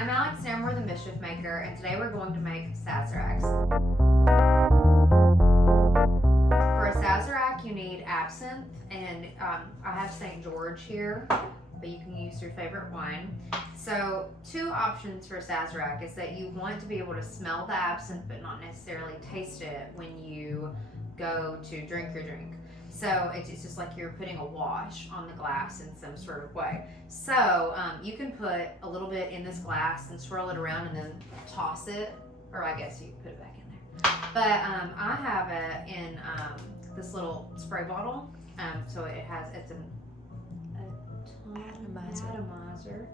I'm Alex and we're the Mischief Maker, and today we're going to make Sazeracs. For a Sazerac, you need absinthe, and I have St. George here, but you can use your favorite wine. So, two options for a Sazerac is that you want to be able to smell the absinthe, but not necessarily taste it when you go to drink your drink. So it's just like you're putting a wash on the glass in some sort of way. So you can put a little bit in this glass and swirl it around and then toss it, or I guess you put it back in there. But I have it in this little spray bottle. So it's an atomizer.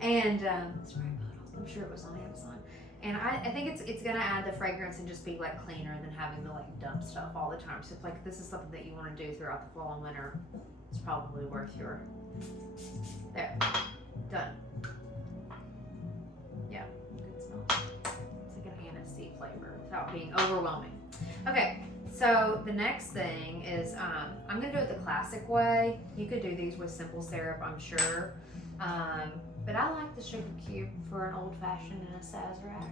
And spray bottles, I'm sure it was on Amazon. And I think it's gonna add the fragrance and just be like cleaner than having to like dump stuff all the time. So if like this is something that you want to do throughout the fall and winter, it's probably worth your. There, done. Yeah, good smell. It's like an anise flavor without being overwhelming. Okay, so the next thing is I'm gonna do it the classic way. You could do these with simple syrup, I'm sure. But I like the sugar cube for an old fashioned and a Sazerac.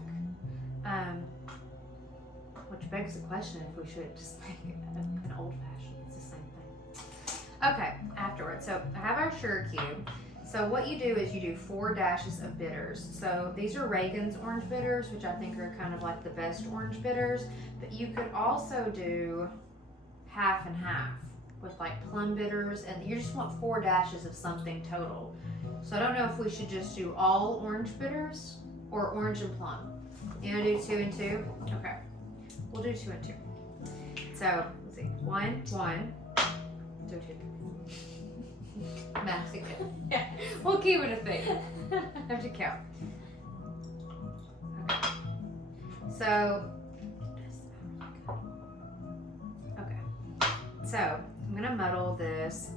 Which begs the question if we should just make an old fashioned. It's the same thing. Okay, afterwards. So I have our sugar cube. So what you do is you do 4 dashes of bitters. So these are Reagan's orange bitters, which I think are kind of like the best orange bitters. But you could also do half and half with like plum bitters, and you just want 4 dashes of something total. So I don't know if we should just do all orange bitters or orange and plum. You gonna do 2 and 2? Okay, we'll do 2 and 2. So let's see, 1, 2, 2. Math's good. Yeah, we'll keep it a thing. I have to count. Okay. So, so I'm gonna muddle this.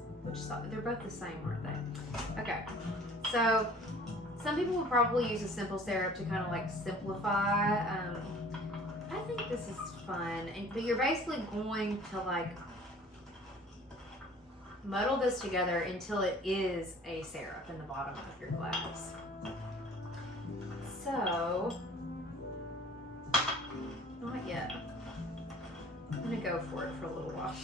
They're both the same, aren't they? Okay, so some people will probably use a simple syrup to kind of like simplify. I think this is fun, but you're basically going to like muddle this together until it is a syrup in the bottom of your glass. So, not yet. I'm gonna go for it for a little while.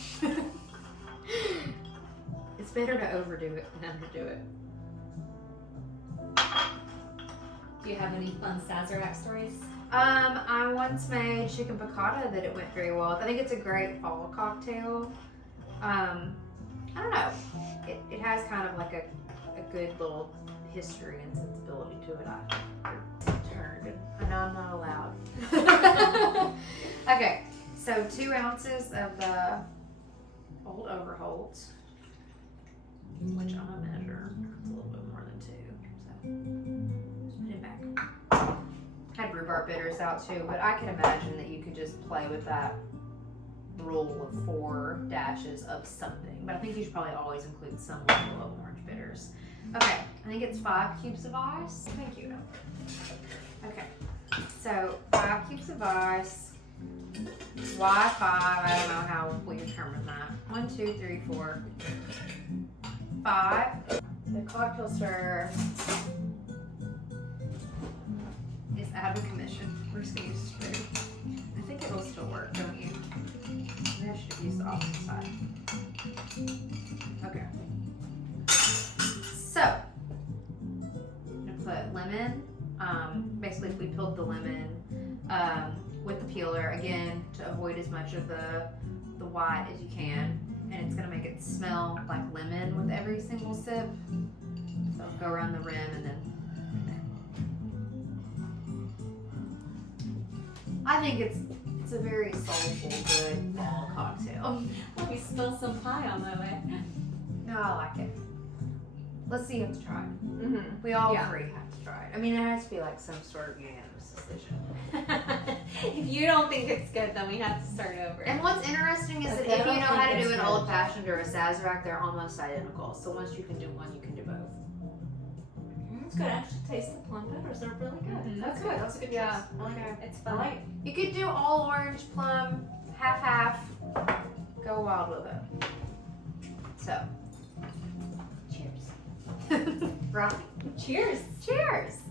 It's better to overdo it than underdo it. Do you have any fun Sazerac stories? I once made chicken piccata that it went very well. I think it's a great fall cocktail. I don't know. It has kind of like a good little history and sensibility to it. I turned. I know I'm not allowed. Okay, so 2 ounces of the Old Overholt, which I'm gonna measure. It's a little bit more than 2. So just put it back. I had rhubarb bitters out too, but I can imagine that you could just play with that rule of 4 dashes of something. But I think you should probably always include some level of orange bitters. Okay, I think it's 5 cubes of ice. Thank you. Okay, so 5 cubes of ice. Why 5? I don't know how we determine that. 1, 2, 3, 4, 5. The cocktail stirrer is out of commission. We're just gonna use a spoon. I think it will still work, don't you? Maybe I should have used the opposite side. Okay. So, I'm gonna put lemon. Basically, we peeled the lemon with the peeler again to avoid as much of the white as you can, and it's gonna make it smell like lemon with every single sip. So go around the rim and then. I think it's a very soulful, good fall cocktail. Let me spill some pie on my way. No, I like it. Let's see, you have to try it. Mm-hmm. We all 3 have to try it. I mean, it has to be like some sort of unanimous decision. If you don't think it's good, then we have to start over. And what's interesting is that if you know how to do an old fashioned or a Sazerac, they're almost identical. So once you can do one, you can do both. It's good. I actually taste the plum peppers. They're really good. Mm-hmm. That's good. That's a good choice. Yeah. Okay. It's fun. You could do all orange, plum, half. Go wild with it. So, cheers. Right? Cheers. Cheers.